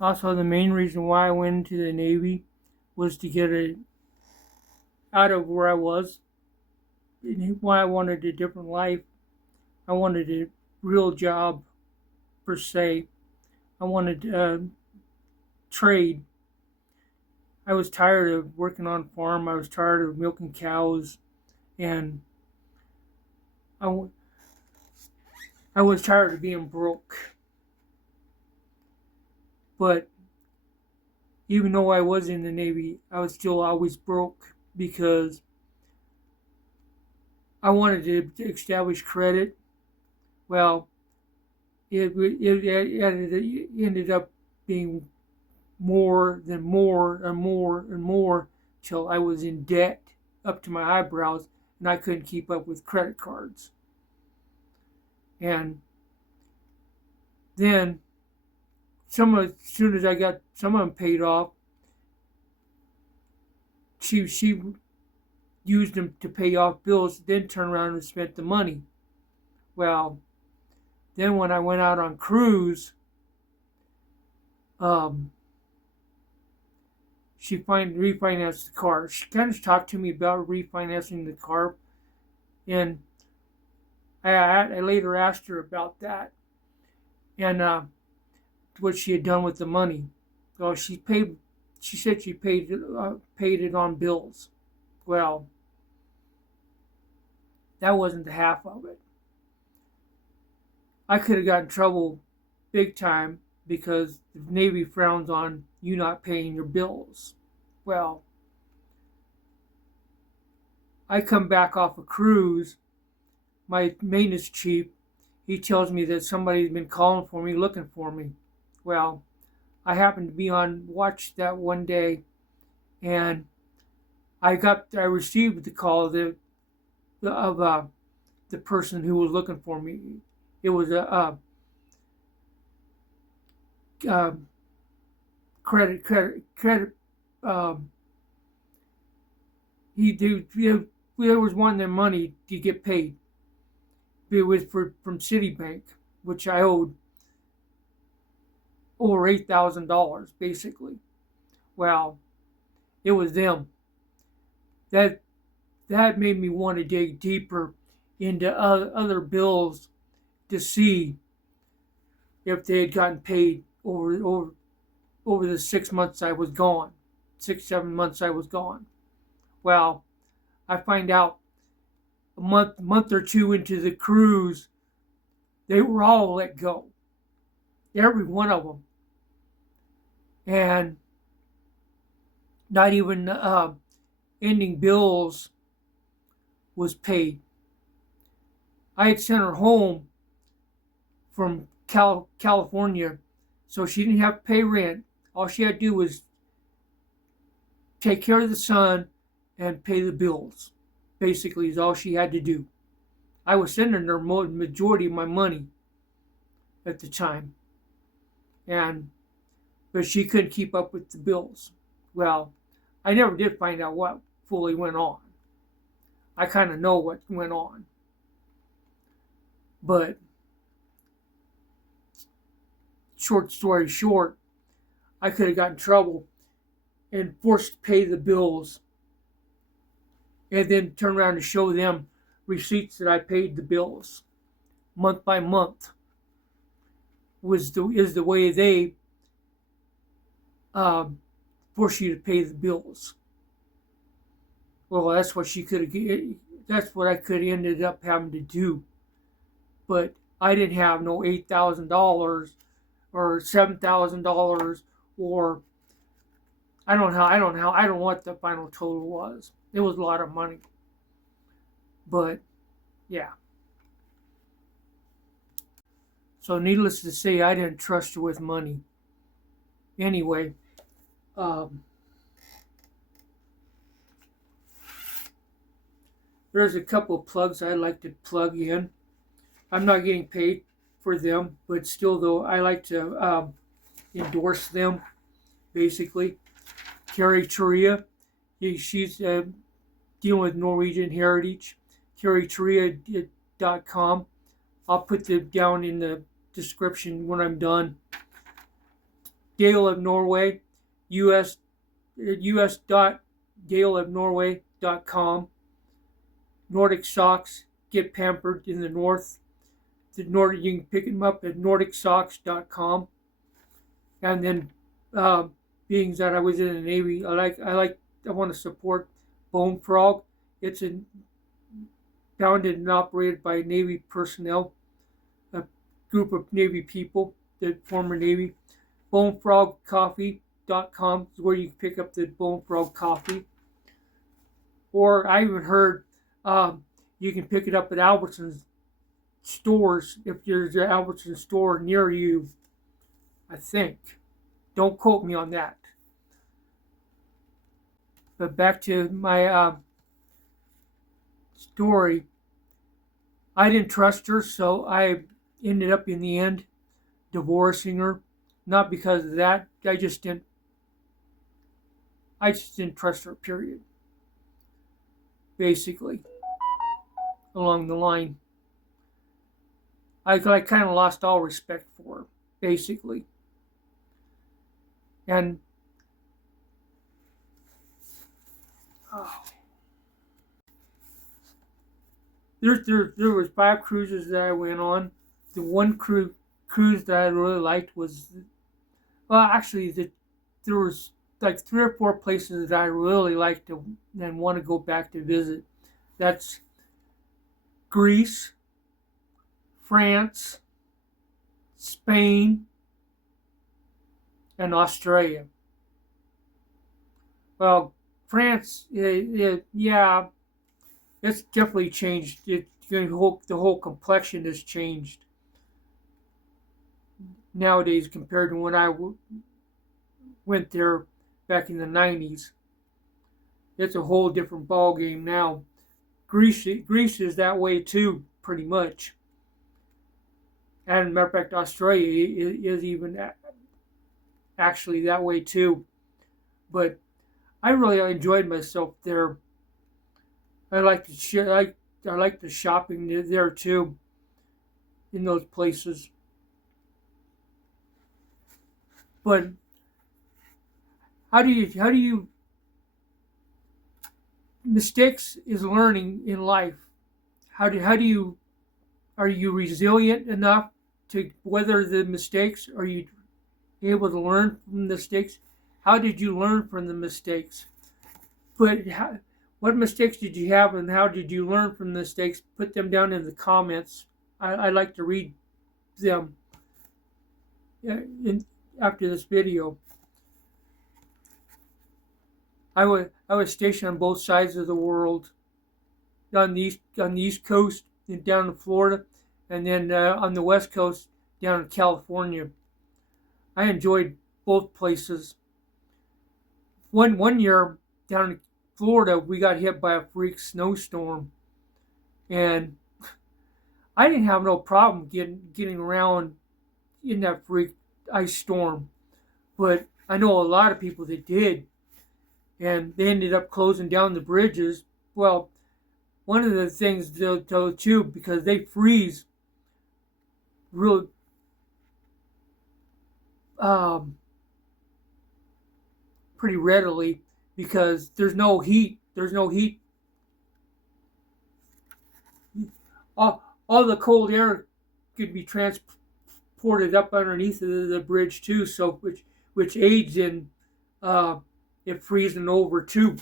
Also, the main reason why I went into the Navy was to get out of where I was, and why I wanted a different life. I wanted a real job, per se. I wanted trade. I was tired of working on farm. I was tired of milking cows, and I, I was tired of being broke. But even though I was in the Navy, I was still always broke because I wanted to establish credit. Well, it ended up being more than more and more and more till I was in debt up to my eyebrows and I couldn't keep up with credit cards. And then as soon as I got some of them paid off, she used them to pay off bills, then turned around and spent the money. Well, then when I went out on cruise, um, she refinanced the car. She kind of talked to me about refinancing the car, and I later asked her about that and what she had done with the money. Well, she paid. She said she paid it on bills. Well, that wasn't the half of it. I could have gotten in trouble big time because the Navy frowns on you not paying your bills. Well, I come back off a cruise. My maintenance chief, he tells me that somebody's been calling for me, looking for me. Well, I happened to be on watch that one day, and I received the call of the person who was looking for me. It was a credit. Um, there was wanting their money to get paid. It was from Citibank, which I owed over $8,000 basically. Well, it was them. That that made me want to dig deeper into other bills to see if they had gotten paid over the 6 months I was gone, 6 7 months I was gone. Well, I find out a month or two into the cruise, they were all let go, every one of them, and not even ending bills was paid. I had sent her home from California, so she didn't have to pay rent. All she had to do was take care of the son and pay the bills. Basically, is all she had to do. I was sending her majority of my money at the time, but she couldn't keep up with the bills. Well, I never did find out what fully went on. I kind of know what went on, but short story short, I could have gotten in trouble and forced to pay the bills and then turn around and show them receipts that I paid the bills month by month is the way they force you to pay the bills. Well, that's what that's what I could have ended up having to do. But I didn't have no $8,000 or $7,000 or I don't know what the final total was. It was a lot of money. But yeah. So needless to say, I didn't trust her with money. Anyway, there's a couple of plugs I'd like to plug in. I'm not getting paid for them, but still, though, I like to endorse them, basically. Carrie Turia, she's dealing with Norwegian heritage. CarrieTuria.com. I'll put them down in the description when I'm done. Gale of Norway, us.galeofnorway.com. Nordic socks, get pampered in the north. You can pick them up at nordicsocks.com. And then, being that I was in the Navy, I want to support Bone Frog. It's founded and operated by Navy personnel, a group of Navy people, the former Navy. BoneFrogCoffee.com is where you can pick up the Bone Frog coffee. Or I even heard you can pick it up at Albertsons stores if there's an Albertsons store near you, I think. Don't quote me on that. But back to my story. I didn't trust her, so I ended up in the end divorcing her. Not because of that. I just didn't trust her, period. Basically. Along the line. I kind of lost all respect for her, basically. And there was 5 cruises that I went on. The one cruise that I really liked was, actually, there was like 3 or 4 places that I really liked and want to go back to visit. That's Greece, France, Spain, and Australia. Well, France, yeah, it's definitely changed. The whole complexion has changed nowadays compared to when I went there back in the 90s. It's a whole different ball game now. Greece is that way too, pretty much. And as a matter of fact, Australia is even actually that way too. But I really enjoyed myself there. I like the shopping there too, in those places. But how do you mistakes is learning in life. Are you resilient enough to weather the mistakes? Are you able to learn from the mistakes? How did you learn from the mistakes? What mistakes did you have and how did you learn from the mistakes? Put them down in the comments. I like to read them after this video. I was stationed on both sides of the world, on the East Coast and down in Florida, and then on the West Coast down in California. I enjoyed both places. One year down in Florida, we got hit by a freak snowstorm, and I didn't have no problem getting around in that freak ice storm, but I know a lot of people that did, and they ended up closing down the bridges. Well, one of the things they'll too, because they freeze real pretty readily because there's no heat. All the cold air could be transported up underneath the bridge too, so which aids in it freezing over too.